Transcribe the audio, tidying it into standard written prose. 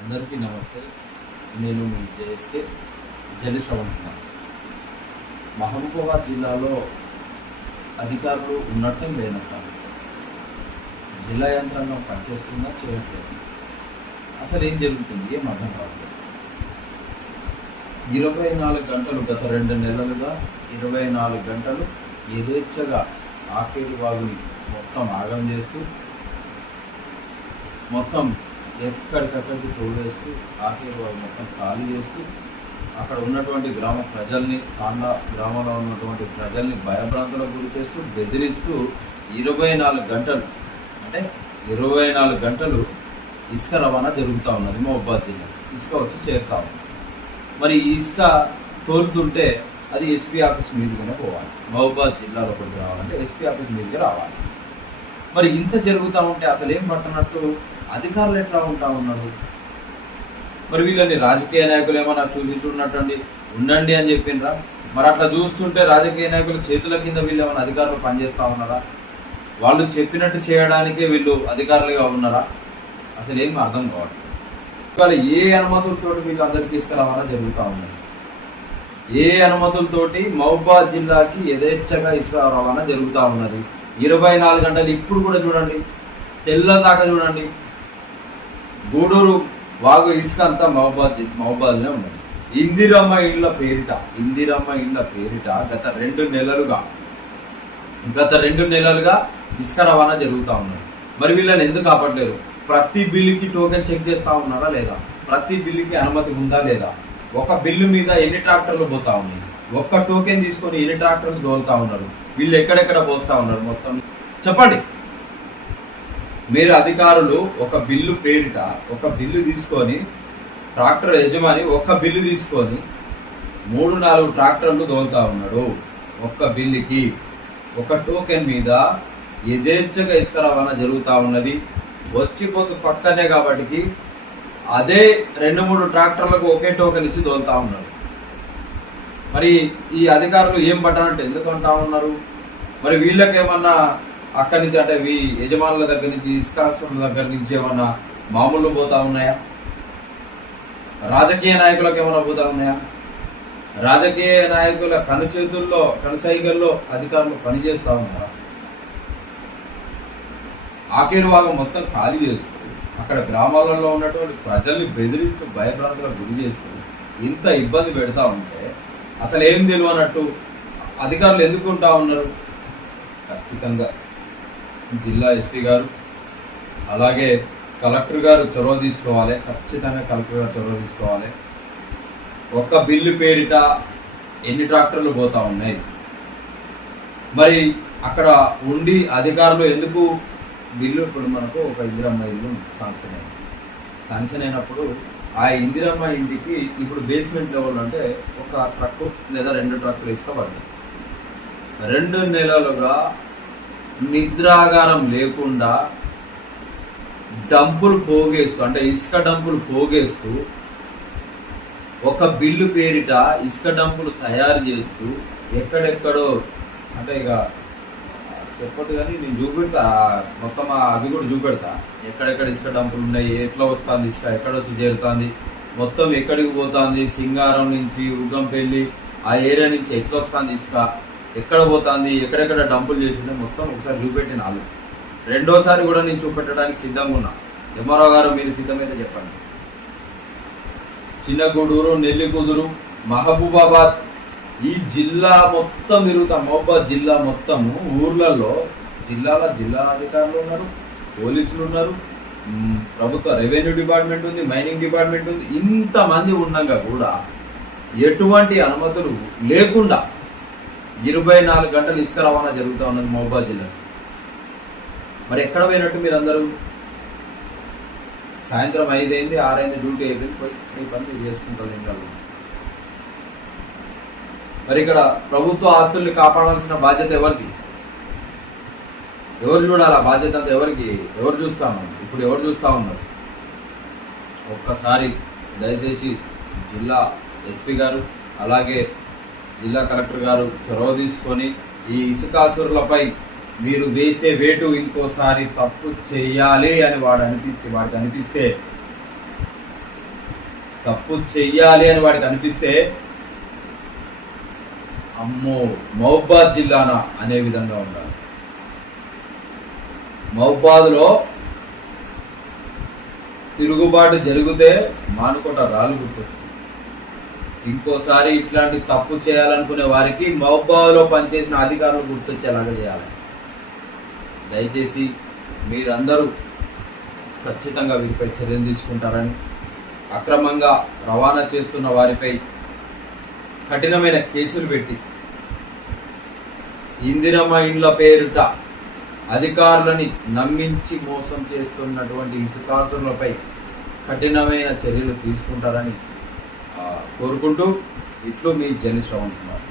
అందరికీ నమస్తే. నేను మీ జేఎస్కే జలిశ్రవంతున్నా. మహబూబాబాద్ జిల్లాలో అధికారులు ఉన్నట్టు లేనట్టు జిల్లా యంత్రాంగం పనిచేస్తుందా చేయట్లేదు. అసలు ఏం జరుగుతుంది ఏం అర్థం కావట్లేదు. 24 గంటలు గత 2 నెలలుగా 24 గంటలు యథేచ్ఛగా ఆకేరి వాగుని మొత్తం ఆగం చేస్తూ మొత్తం ఎక్కడికక్కడికి తోడేస్తూ ఆకేరి వాగు మొత్తం ఖాళీ చేస్తూ అక్కడ ఉన్నటువంటి గ్రామ ప్రజల్ని తాండా గ్రామంలో ఉన్నటువంటి ప్రజల్ని భయభ్రాంతులకు గురి చేస్తూ బెదిరిస్తూ 24 గంటలు అంటే 24 గంటలు ఇసుక రవాణా జరుగుతూ ఉన్నది. మహబూబాబాద్ జిల్లా ఇసుక వచ్చి చేరుతా ఉంది. మరి ఈ ఇసుక తోలుతుంటే అది ఎస్పీ ఆఫీస్ మీదుగానే పోవాలి. మహబూబాబాద్ జిల్లాలో ఒకటి రావాలంటే ఎస్పీ ఆఫీస్ మీదుగా రావాలి. మరి ఇంత జరుగుతూ ఉంటే అసలు ఏం పట్టనట్టు అధికారులు ఎట్లా ఉంటా ఉన్నారు? మరి వీళ్ళని రాజకీయ నాయకులు ఏమన్నా చూసినట్టండి ఉండండి అని చెప్పిండ్రా? మరి అట్లా చూస్తుంటే రాజకీయ నాయకుల చేతుల కింద వీళ్ళు ఏమైనా అధికారులు పనిచేస్తా ఉన్నారా? వాళ్ళు చెప్పినట్టు చేయడానికే వీళ్ళు అధికారులుగా ఉన్నారా? అసలు ఏం అర్థం కావట్లేదు. ఇవాళ ఏ అనుమతులతో వీళ్ళు అందరికీ ఇసుకరావాలా జరుగుతూ ఉన్నాయి. ఏ అనుమతులతోటి మహబూబాబాద్ జిల్లాకి యథేచ్ఛగా ఇసుక రవాణా జరుగుతూ ఉన్నది. 24 గంటలు ఇప్పుడు కూడా చూడండి, తెల్లదాకా చూడండి, గూడూరు వాగు ఇసుక అంతా మహబూబాద్లోనే ఉన్నది. ఇందిరమ్మ ఇళ్ల పేరిట గత 2 నెలలుగా ఇసుక రవాణా జరుగుతూ ఉన్నది. మరి వీళ్ళని ఎందుకు కాపాడలేరు? ప్రతి బిల్లుకి టోకెన్ చెక్ చేస్తా ఉన్నారా లేదా? ప్రతి బిల్లుకి అనుమతి ఉందా లేదా? ఒక బిల్లు మీద ఎన్ని ట్రాక్టర్లు పోతా ఉన్నాయి? ఒక్క టోకెన్ తీసుకొని ఎన్ని ట్రాక్టర్లు దోలుతా ఉన్నారు? వీళ్ళు ఎక్కడెక్కడ పోస్తా ఉన్నారు? మొత్తం చెప్పండి. మీరు అధికారులు ఒక బిల్లు పేరిట ఒక బిల్లు తీసుకొని ట్రాక్టర్ యజమాని ఒక్క బిల్లు తీసుకొని 3-4 ట్రాక్టర్లు దోలుతా ఉన్నాడు. ఒక్క బిల్లుకి ఒక టోకెన్ మీద యథేచ్ఛగా ఇసుక రవాణా జరుగుతూ ఉన్నది. వచ్చిపోతు పక్కనే కాబట్టి అదే 2-3 ట్రాక్టర్లకు ఒకే టోకెన్ ఇచ్చి దోలుతా ఉన్నారు. మరి ఈ అధికారులు ఏం పట్టాలంటే ఎందుకు అంటా ఉన్నారు? మరి వీళ్ళకేమన్నా అక్కడి నుంచి అంటే ఈ యజమానుల దగ్గర నుంచి ఇసుకాసుల దగ్గర నుంచి ఏమన్నా మామూలు పోతా ఉన్నాయా? రాజకీయ నాయకులకు ఏమన్నా పోతా ఉన్నాయా? రాజకీయ నాయకుల కనుచేతుల్లో కనుసైగల్లో అధికారులు పనిచేస్తా ఉన్నారా? ఆకేరు వాగు మొత్తం ఖాళీ చేస్తూ అక్కడ గ్రామాలలో ఉన్నటువంటి ప్రజల్ని బెదిరిస్తూ భయభ్రాంతులకు గురి చేస్తూ ఇంత ఇబ్బంది పెడతా ఉంటే అసలు ఏం తెలియనట్టు అధికారులు ఎందుకుంటా ఉన్నారు? ఖచ్చితంగా జిల్లా ఎస్పీ గారు అలాగే కలెక్టర్ గారు చొరవ తీసుకోవాలి. ఖచ్చితంగా కలెక్టర్ గారు చొరవ తీసుకోవాలి. ఒక్క బిల్లు పేరిట ఎన్ని ట్రాక్టర్లు పోతా ఉన్నాయి? మరి అక్కడ ఉండి అధికారులు ఎందుకు బిల్లు ఇప్పుడు మనకు ఒక ఇందిరమ్మ ఇల్లు శాంక్షన్ అయినప్పుడు ఆ ఇందిరమ్మ ఇంటికి ఇప్పుడు బేస్మెంట్ లెవెల్ అంటే ఒక ట్రక్ లేదా 2 ట్రక్కులు ఇష్టపడ్డాయి. 2 నెలలుగా నిద్రాగారం లేకుండా డంపులు పోగేస్తూ అంటే ఇసుక డంపులు పోగేస్తూ ఒక బిల్లు పేరిట ఇసుక డంపులు తయారు చేస్తూ ఎక్కడెక్కడో అంటే ఇక చెప్పదు కానీ నేను చూపెడతా మొత్తం అవి కూడా చూపెడతా. ఎక్కడెక్కడ ఇసుక డంపులు ఉన్నాయి, ఎట్లా వస్తుంది ఇసుక, ఎక్కడొచ్చి చేరుతుంది, మొత్తం ఎక్కడికి పోతుంది, సింగారం నుంచి ఉగ్గంపల్లి ఆ ఏరియా నుంచి ఎట్లా వస్తుంది ఇసుక, ఎక్కడ పోతుంది, ఎక్కడెక్కడ డంపులు చేసిండే మొత్తం ఒకసారి చూపెట్టి నాలుగు. రెండోసారి కూడా నేను చూపెట్టడానికి సిద్ధంగా ఉన్నా. ఎంఆర్ఓ గారు మీరు సిద్ధమైతే చెప్పండి. చిన్నగూడూరు, నెల్లికుదురు, మహబూబాబాద్ ఈ జిల్లా మొత్తం తిరుగుతా. మహబూబాబాద్ జిల్లా మొత్తం ఊర్లలో జిల్లాధికారులు ఉన్నారు, పోలీసులు ఉన్నారు, ప్రభుత్వ రెవెన్యూ డిపార్ట్మెంట్ ఉంది, మైనింగ్ డిపార్ట్మెంట్ ఉంది. ఇంతమంది ఉండగా కూడా ఎటువంటి అనుమతులు లేకుండా 24 గంటలు ఇసుక రవాణా జరుగుతూ ఉన్నది మహబూబాబాద్ జిల్లా. మరి ఎక్కడ పోయినట్టు మీరు అందరూ? సాయంత్రం 5 అయింది, 6 అయింది, డ్యూటీ అయిపోయింది, పోయి మీ పని చేసుకుంటారు ఇంకా. మరి ఇక్కడ ప్రభుత్వ ఆస్తుల్ని కాపాడాల్సిన బాధ్యత ఎవరికి? ఎవరు చూడాలి? ఆ బాధ్యత అంతా ఎవరికి? ఎవరు చూస్తా ఉన్నారు? ఇప్పుడు ఎవరు చూస్తా ఉన్నారు? ఒక్కసారి దయచేసి జిల్లా ఎస్పీ గారు అలాగే జిల్లా కలెక్టర్ గారు చొరవ తీసుకొని ఈ ఇసుకాసురులపై మీరు వేసే వేటు ఇంకోసారి తప్పు చేయాలి అని వాడికి అనిపిస్తే తప్పు చెయ్యాలి అని వాడికి అనిపిస్తే అమ్మో మహబూబాద్ జిల్లానా అనే విధంగా ఉండాలి. మహబూబాద్లో తిరుగుబాటు జరిగితే మానుకోట రాళ్ళు గుర్తొస్తుంది. ఇంకోసారి ఇట్లాంటి తప్పు చేయాలనుకునే వారికి మహబూబాద్లో పనిచేసిన అధికారులు గుర్తొచ్చేలాగా చేయాలి. దయచేసి మీరందరూ ఖచ్చితంగా వీరిపై చర్యలు తీసుకుంటారని, అక్రమంగా రవాణా చేస్తున్న వారిపై కఠినమైన కేసులు పెట్టి ఇందిరమ్మ ఇండ్ల పేరుట అధికారులని నమ్మించి మోసం చేస్తున్నటువంటి ఇసుకాసులపై కఠినమైన చర్యలు తీసుకుంటారని కోరుకుంటూ ఇట్లు మీ జని శ్రవణ్ కుమార్.